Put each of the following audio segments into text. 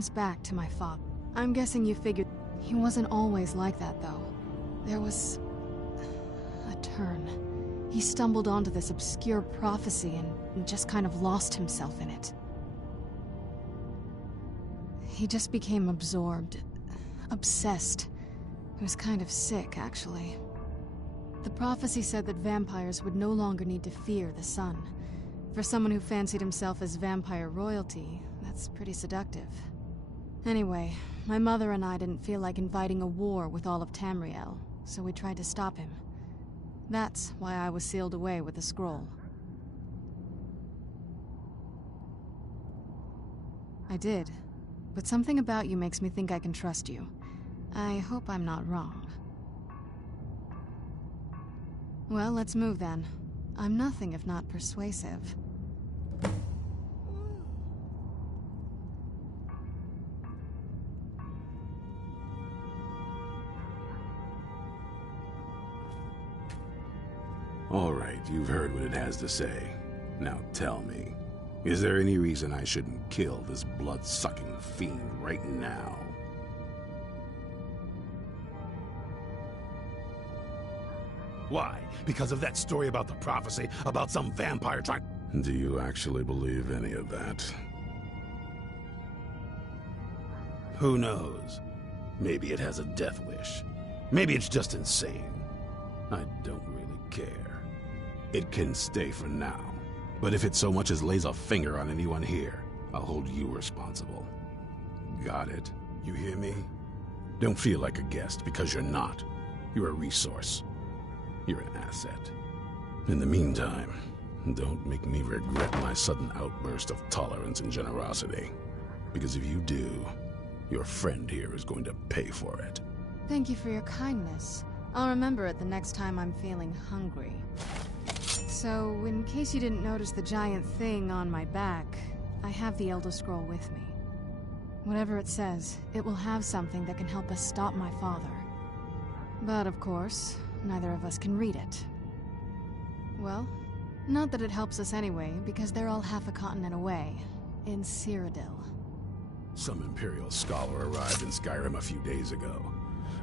comes back to my father. I'm guessing you figured he wasn't always like that, though. There was a turn. He stumbled onto this obscure prophecy and just kind of lost himself in it. He just became absorbed, obsessed. He was kind of sick, actually. The prophecy said that vampires would no longer need to fear the sun. For someone who fancied himself as vampire royalty, that's pretty seductive. Anyway, my mother and I didn't feel like inviting a war with all of Tamriel, so we tried to stop him. That's why I was sealed away with the scroll. I did, but something about you makes me think I can trust you. I hope I'm not wrong. Well, let's move then. I'm nothing if not persuasive. All right, you've heard what it has to say. Now tell me, is there any reason I shouldn't kill this blood-sucking fiend right now? Why? Because of that story about the prophecy, about some vampire trying... Do you actually believe any of that? Who knows? Maybe it has a death wish. Maybe it's just insane. I don't really care. It can stay for now. But if it so much as lays a finger on anyone here, I'll hold you responsible. Got it? You hear me? Don't feel like a guest, because you're not. You're a resource. You're an asset. In the meantime, don't make me regret my sudden outburst of tolerance and generosity. Because if you do, your friend here is going to pay for it. Thank you for your kindness. I'll remember it the next time I'm feeling hungry. So, in case you didn't notice the giant thing on my back, I have the Elder Scroll with me. Whatever it says, it will have something that can help us stop my father. But of course, neither of us can read it. Well, not that it helps us anyway, because they're all half a continent away, in Cyrodiil. Some Imperial scholar arrived in Skyrim a few days ago.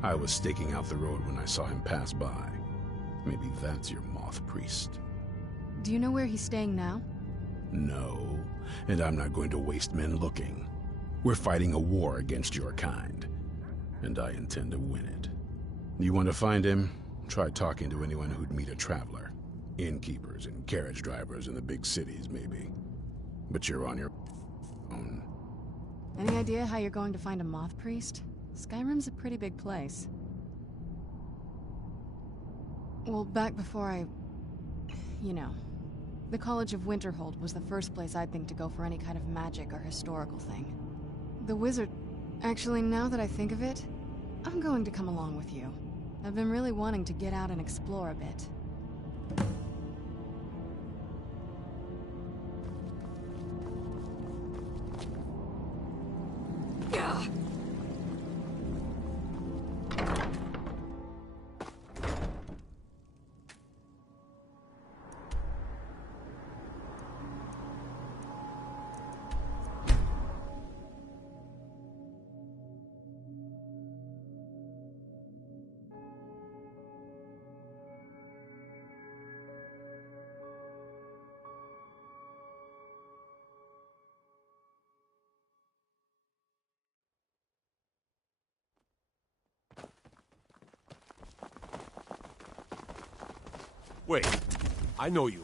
I was staking out the road when I saw him pass by. Maybe that's your Moth Priest. Do you know where he's staying now? No, and I'm not going to waste men looking. We're fighting a war against your kind, and I intend to win it. You want to find him? Try talking to anyone who'd meet a traveler. Innkeepers and carriage drivers in the big cities, maybe. But you're on your own. Any idea how you're going to find a Moth Priest? Skyrim's a pretty big place. Well, back before you know. The College of Winterhold was the first place I'd think to go for any kind of magic or historical thing. The wizard... Actually, now that I think of it, I'm going to come along with you. I've been really wanting to get out and explore a bit. Wait, I know you.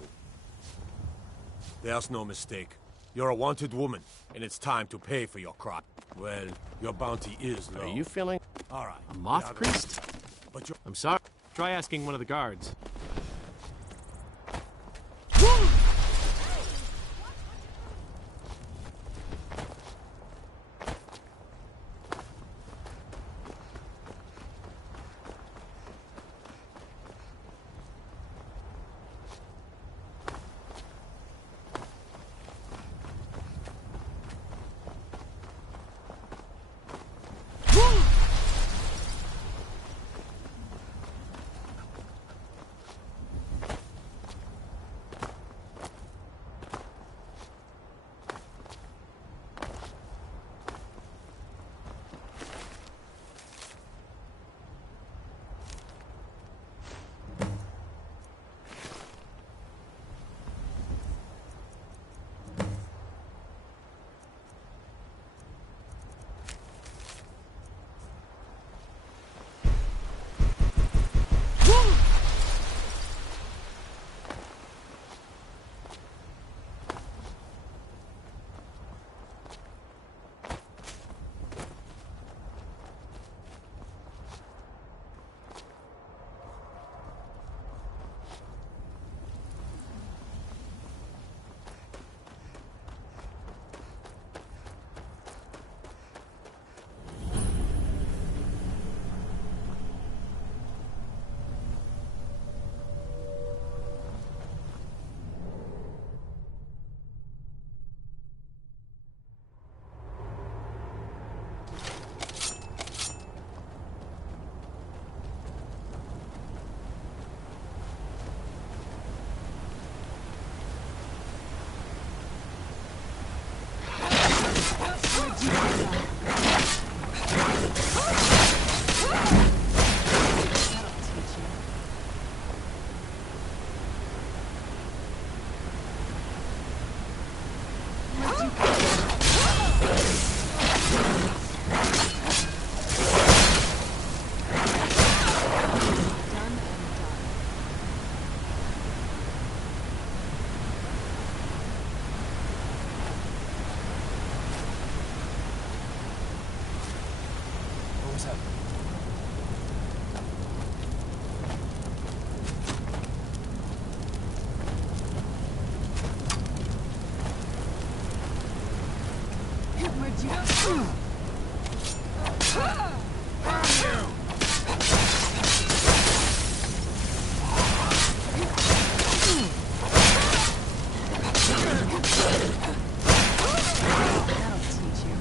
There's no mistake. You're a wanted woman, and it's time to pay for your crop. Well, your bounty is low. Are you feeling all right? a Moth Priest? But you're... I'm sorry. Try asking one of the guards. so. Where'd you go? That'll teach you.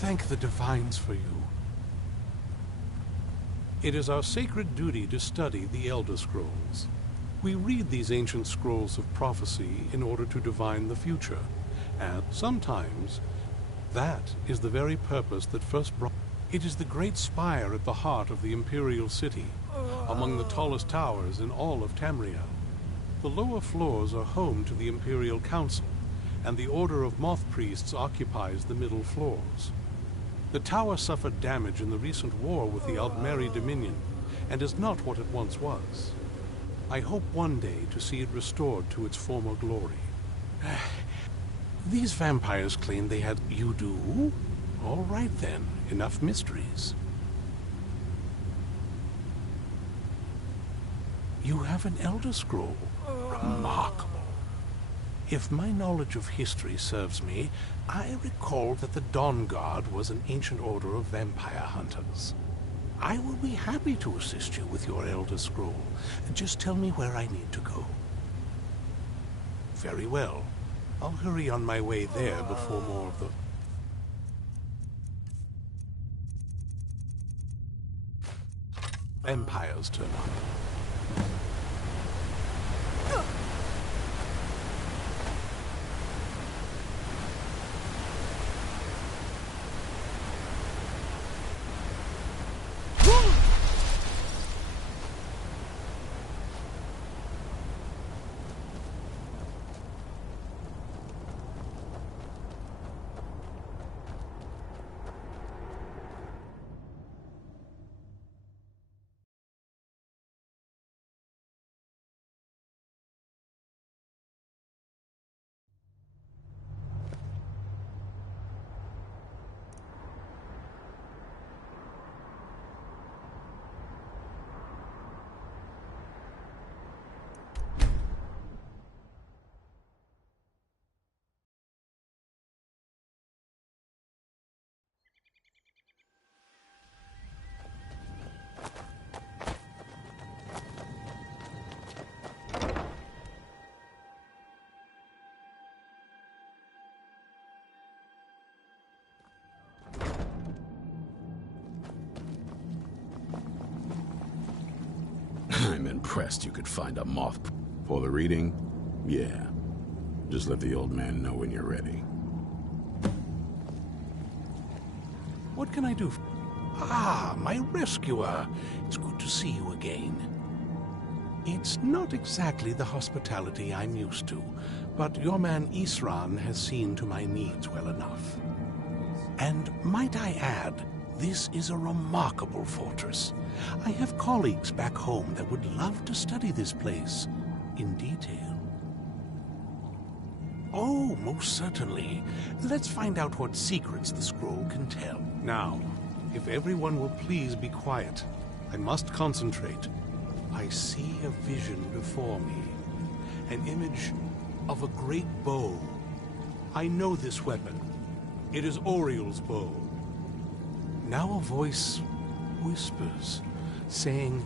Thank the divines for you. It is our sacred duty to study the Elder Scrolls. We read these ancient scrolls of prophecy in order to divine the future, and sometimes that is the very purpose that first brought. It is the great spire at the heart of the imperial city, among the tallest towers in all of Tamriel. The lower floors are home to the Imperial Council, and the Order of Moth Priests occupies the middle floors. The tower suffered damage in the recent war with the Aldmeri Dominion, and is not what it once was. I hope one day to see it restored to its former glory. These vampires claim they had... You do? All right then, enough mysteries. You have an Elder Scroll. Remarkable. If my knowledge of history serves me, I recall that the Dawn Guard was an ancient order of vampire hunters. I will be happy to assist you with your Elder Scroll. Just tell me where I need to go. Very well. I'll hurry on my way there before more of the... vampires turn up. I'm impressed you could find a moth. For the reading? Yeah. Just let the old man know when you're ready. What can I do? Ah, my rescuer. It's good to see you again. It's not exactly the hospitality I'm used to, but your man Isran has seen to my needs well enough. And might I add, this is a remarkable fortress. I have colleagues back home that would love to study this place in detail. Oh, most certainly. Let's find out what secrets the scroll can tell. Now, if everyone will please be quiet, I must concentrate. I see a vision before me, an image of a great bow. I know this weapon. It is Oriel's bow. Now a voice whispers, saying,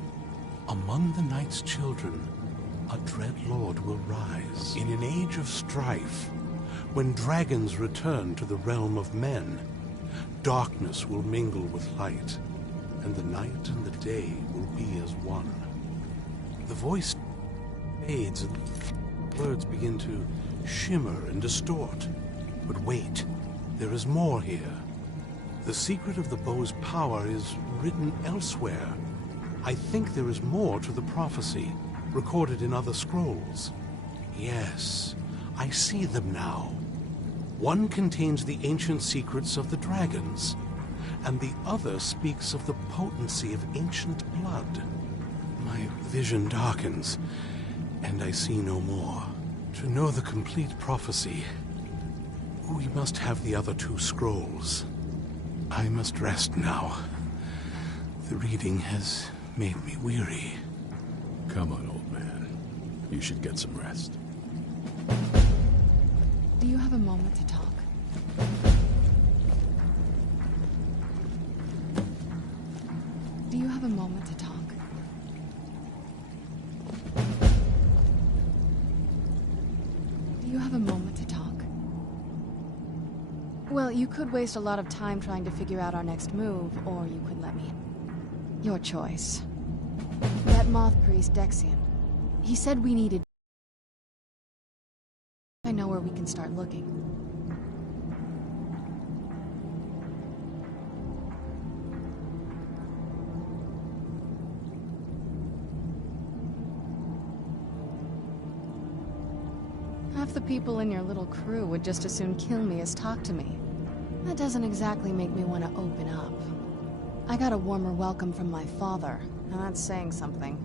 "Among the night's children, a dread lord will rise. In an age of strife, when dragons return to the realm of men, darkness will mingle with light, and the night and the day will be as one." The voice fades and words begin to shimmer and distort. But wait, there is more here. The secret of the bow's power is written elsewhere. I think there is more to the prophecy, recorded in other scrolls. Yes, I see them now. One contains the ancient secrets of the dragons, and the other speaks of the potency of ancient blood. My vision darkens, and I see no more. To know the complete prophecy, we must have the other two scrolls. I must rest now. The reading has made me weary. Come on, old man. You should get some rest. Do you have a moment to talk? Do you have a moment to talk? Do you have a moment to talk? Well, you could waste a lot of time trying to figure out our next move, or you could let me. Your choice. That moth priest, Dexian. He said we needed... I know where we can start looking. Half the people in your little crew would just as soon kill me as talk to me. That doesn't exactly make me want to open up. I got a warmer welcome from my father, and that's saying something.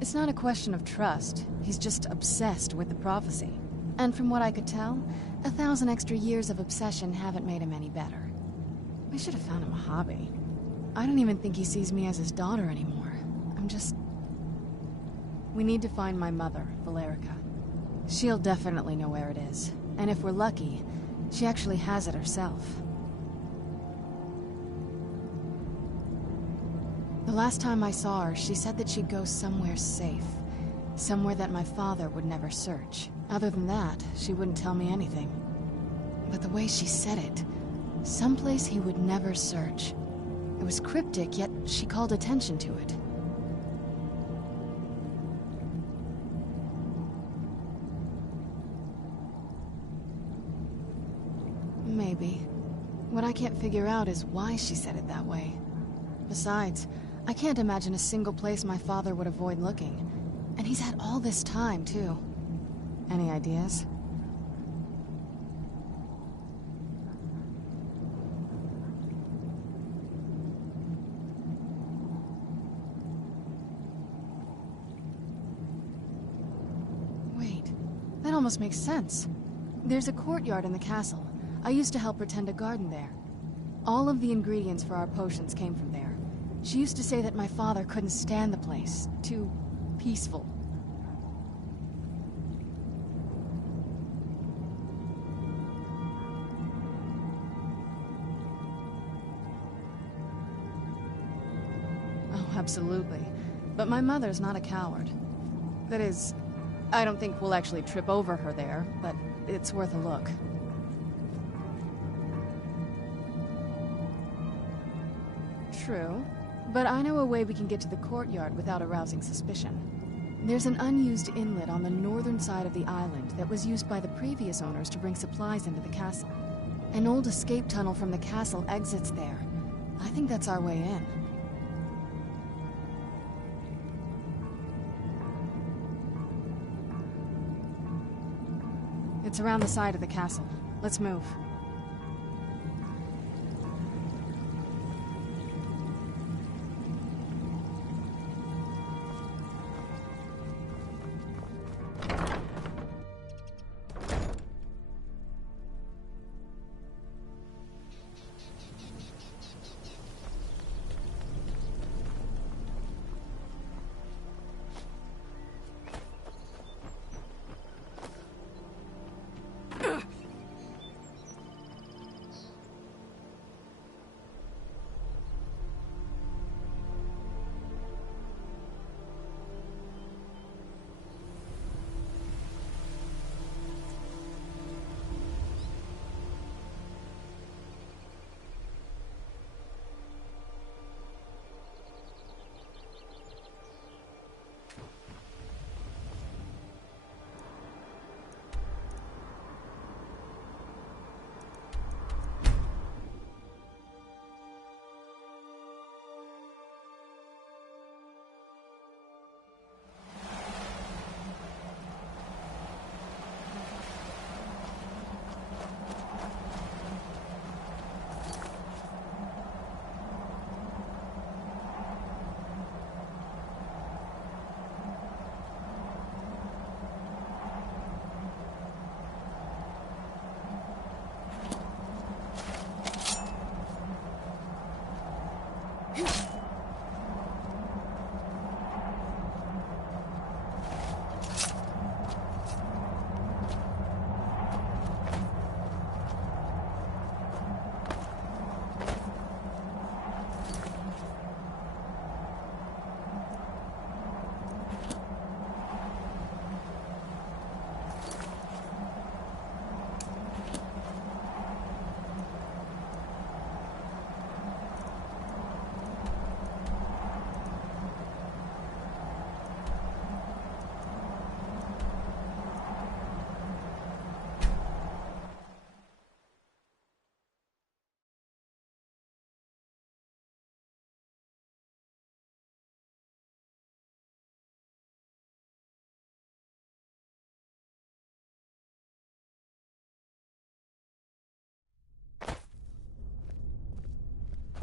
It's not a question of trust. He's just obsessed with the prophecy. And from what I could tell, 1,000 extra years of obsession haven't made him any better. We should have found him a hobby. I don't even think he sees me as his daughter anymore. I'm just... We need to find my mother, Valerica. She'll definitely know where it is. And if we're lucky, she actually has it herself. The last time I saw her, she said that she'd go somewhere safe. Somewhere that my father would never search. Other than that, she wouldn't tell me anything. But the way she said it, someplace he would never search. It was cryptic, yet she called attention to it. Maybe. What I can't figure out is why she said it that way. Besides, I can't imagine a single place my father would avoid looking. And he's had all this time, too. Any ideas? Wait, that almost makes sense. There's a courtyard in the castle. I used to help her tend a garden there. All of the ingredients for our potions came from there. She used to say that my father couldn't stand the place. Too peaceful. Oh, absolutely. But my mother's not a coward. That is, I don't think we'll actually trip over her there, but it's worth a look. True, but I know a way we can get to the courtyard without arousing suspicion. There's an unused inlet on the northern side of the island that was used by the previous owners to bring supplies into the castle. An old escape tunnel from the castle exits there. I think that's our way in. It's around the side of the castle. Let's move.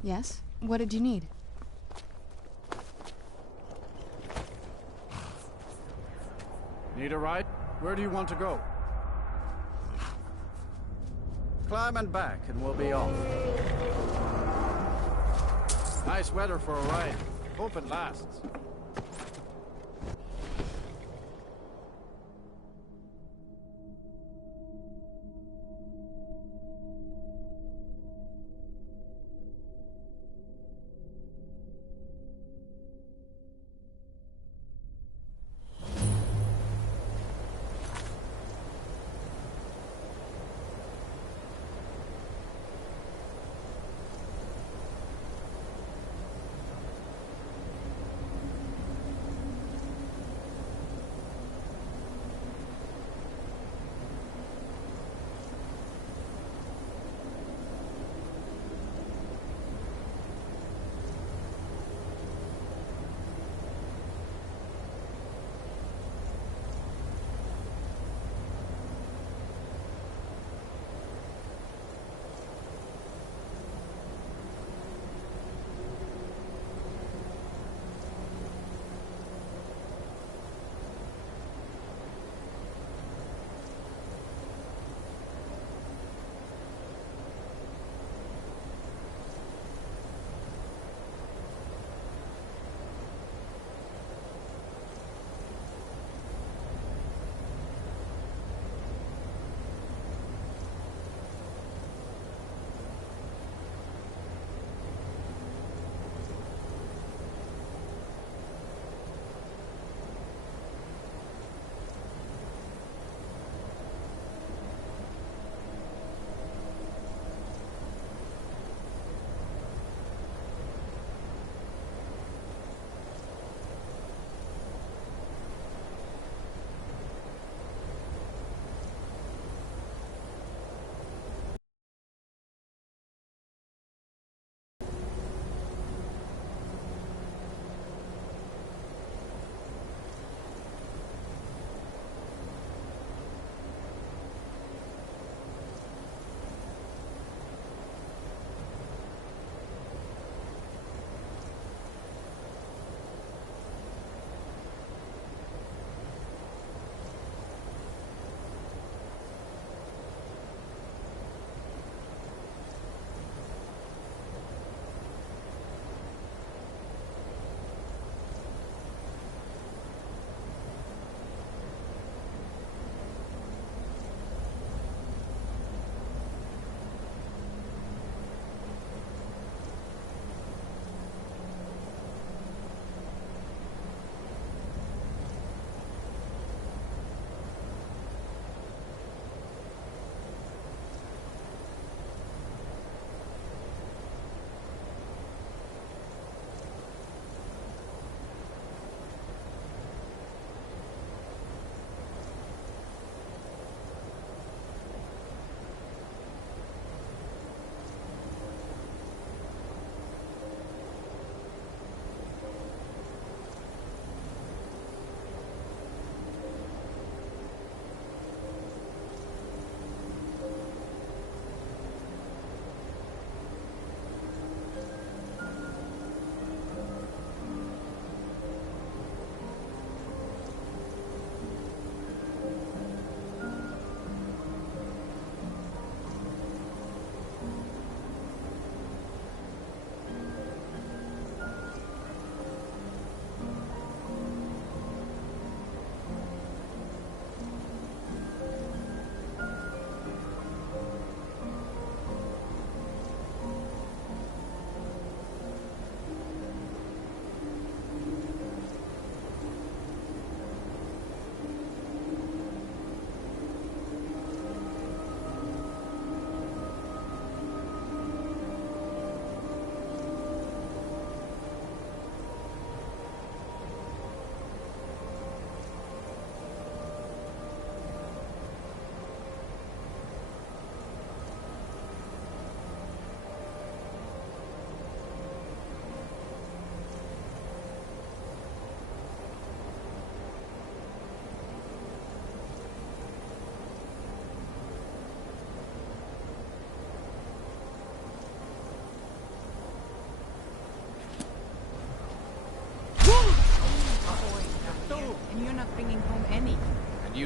Yes? What did you need? Need a ride? Where do you want to go? Climb and back, and we'll be off. Nice weather for a ride. Hope it lasts.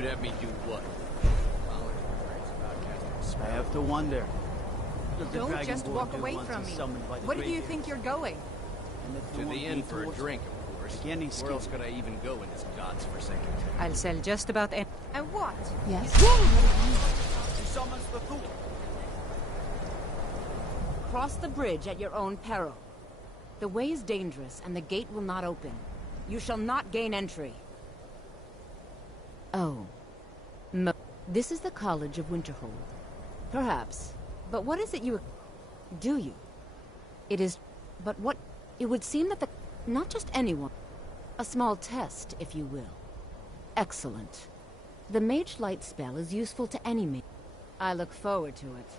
You'd have me do what? I have to wonder. Look, the Don't Dragon just Board walk dude away wants from us me. summoned by the Where do you graveyard. think you're going? And if To you want the me inn for a to- drink, of course. Like any Where skin. else could I even go in this god's forsaken town? I'll sell just about any. And what? Yes? She summons the Thule. Cross the bridge at your own peril. The way is dangerous, and the gate will not open. You shall not gain entry. Oh. This is the College of Winterhold. Perhaps. But what is it you... Do you? It is... But what... It would seem that the... Not just anyone. A small test, if you will. Excellent. The Mage Light spell is useful to any mage. I look forward to it.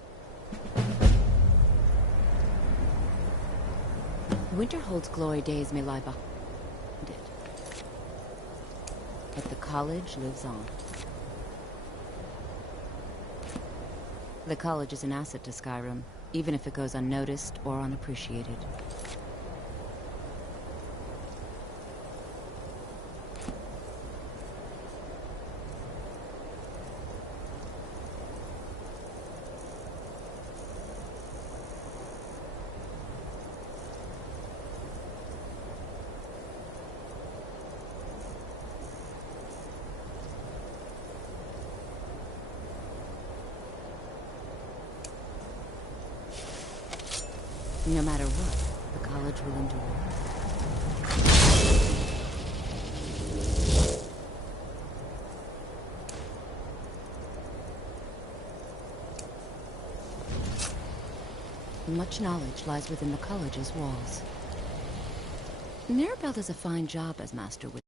Winterhold's glory days may lie behind it. But the college lives on. The college is an asset to Skyrim, even if it goes unnoticed or unappreciated. No matter what, the college will endure. Much knowledge lies within the college's walls. Mirabelle does a fine job as Master Wizard.